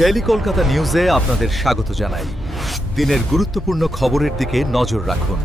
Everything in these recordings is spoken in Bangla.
ডেইলি কলকাতা নিউজে আপনাদের স্বাগত জানাই। দিনের গুরুত্বপূর্ণ খবরের দিকে নজর রাখুন।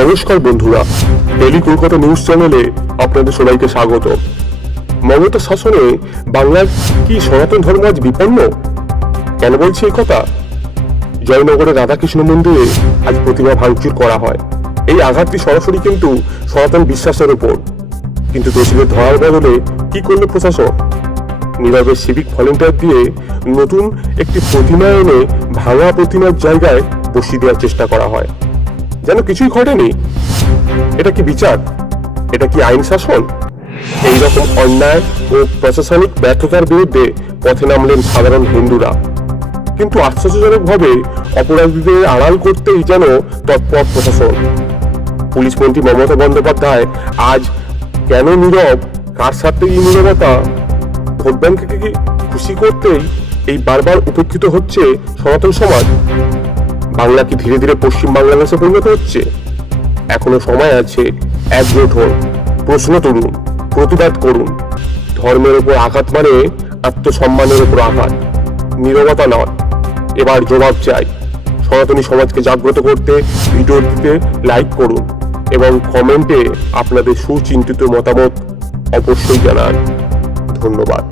নমস্কার বন্ধুরা, ডেইলি কলকাতা নিউজ চ্যানেলে আপনাদের সবাইকে স্বাগত। মমতা শাসনে বাংলার কি সনাতন ধর্ম আজ বিপন্ন? কেন বলছি এই কথা? জয়নগরের রাধাকৃষ্ণ মন্দিরে আজ প্রতিমা ভাঙচুর করা হয়। এই আঘাতটি সরাসরি কিন্তু সনাতন বিশ্বাসের উপর। কিন্তু দোষীদের ধরার বদলে কি করলো প্রশাসন? নীরবে সিভিক ভলেন্টিয়ার দিয়ে নতুন একটি প্রতিমা এনে ভাঙা প্রতিমার জায়গায় বসিয়ে দেওয়ার চেষ্টা করা হয়, যেন কিছুই ঘটেনি। এটা কি বিচার? এটা কি আইন শাসন? এইরকম অন্যায় ও প্রশাসনিক ব্যর্থতার বিরুদ্ধে পথে নামলেন সাধারণ হিন্দুরা। কিন্তু আশ্চর্যজনকভাবে অপরাধীদের আড়াল করতেই যেন তৎপর প্রশাসন। পুলিশ মন্ত্রী মমতা বন্দ্যোপাধ্যায় আজ কেন নীরব? কার স্বার্থে এই নীরবতা? ভোট ব্যাংককে কি খুশি করতেই এই বারবার উপেক্ষিত হচ্ছে সনাতন সমাজ? বাংলা কি ধীরে ধীরে পশ্চিম বাংলাদেশে পরিণত হচ্ছে? এখনো সময় আছে, একজোট হন, প্রশ্ন তুলুন, প্রতিবাদ করুন। ধর্মের উপর আঘাত মানে আত্মসম্মানের উপর আঘাত, নীরবতা নয়। এবার জবাব চাই। সনাতনী সমাজকে জাগ্রত করতে ভিডিওটিতে লাইক করুন এবং কমেন্টে আপনাদের সুচিন্তিত মতামত অবশ্যই জানান। ধন্যবাদ।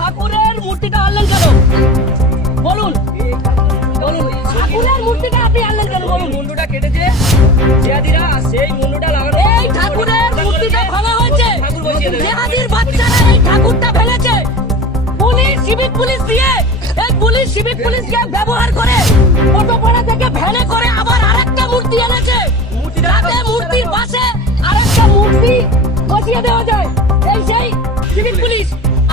ঠাকুরের মূর্তিটা আনলেন কেন বলুন? ঠাকুরের মূর্তিটা আপনি আনলেন কেন বলুন? মুন্ডুটা কেটেছে, জিহাদিরা সেই মুন্ডুটা লাগানো। এই ঠাকুরের মূর্তিটা ভাঙা হয়েছে, জিহাদির বাচ্চারা এই ঠাকুরটা ফেলেছে। পুলিশ সিভিক পুলিশ দিয়ে এই পুলিশ সিভিক পুলিশকে ব্যবহার করে পটোপাড়া থেকে ভ্যানে করে আবার আরেকটা মূর্তি এনেছে। যাতে মূর্তির পাশে আরেকটা মূর্তি বসিয়ে দেওয়া যায়। এই সেই সিভিক পুলিশ।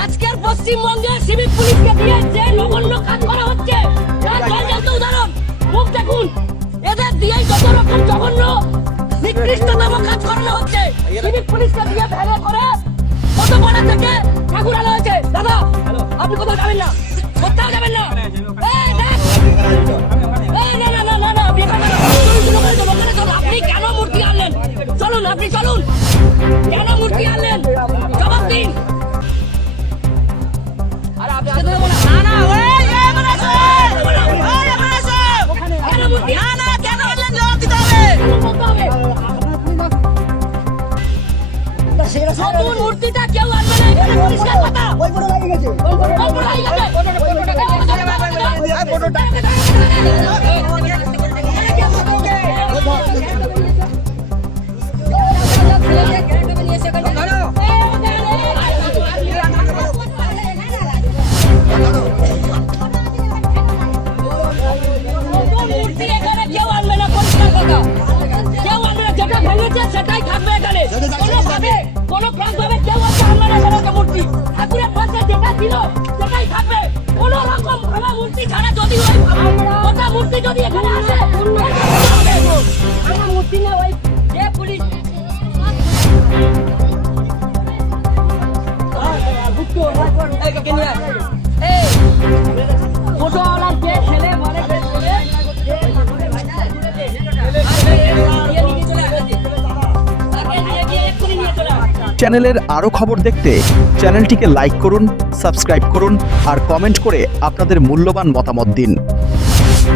আজকের পশ্চিমবঙ্গে সিভিক পুলিশকে দিয়ে যে নগণ্য কাজ করা হচ্ছে তার জ্বলন্ত উদাহরণ। মুখ দেখুন, এদের দিয়েই যত রকম জঘন্য নিকৃষ্টতম কাজ করানো হচ্ছে। সিভিক পুলিশকে দিয়ে ভ্যানে করে পটোপাড়া থেকে ঠাকুর আনা হয়েছে। দাদা, আপনি কোথাও যাবেন না, কোথাও যাবেন না। আপনি কেন মূর্তি আনলেন? চলুন, আপনি চলুন। কেন মূর্তি আনলেন? জবাব দিন। মূর্তিটা কেউ আনবে না, এখানে পরিষ্কার কথা। সেটাই থাকবে এখানে। কোনো ভাবে কেউ আনবে না সেটা মূর্তি। ঠাকুরের পাশে যেটা ছিল সেটাই থাকবে। কোন রকম ভাঙা মূর্তি ছাড়া যদি ওটা মূর্তি যদি এখানে আসে, ভাঙা মূর্তি না ওই যে পুলিশ ফটোওয়ালার যে ছেলে বলে চ্যানেলের আরও খবর দেখতে চ্যানেলটিকে লাইক করুন, সাবস্ক্রাইব করুন আর কমেন্ট করে আপনাদের মূল্যবান মতামত দিন।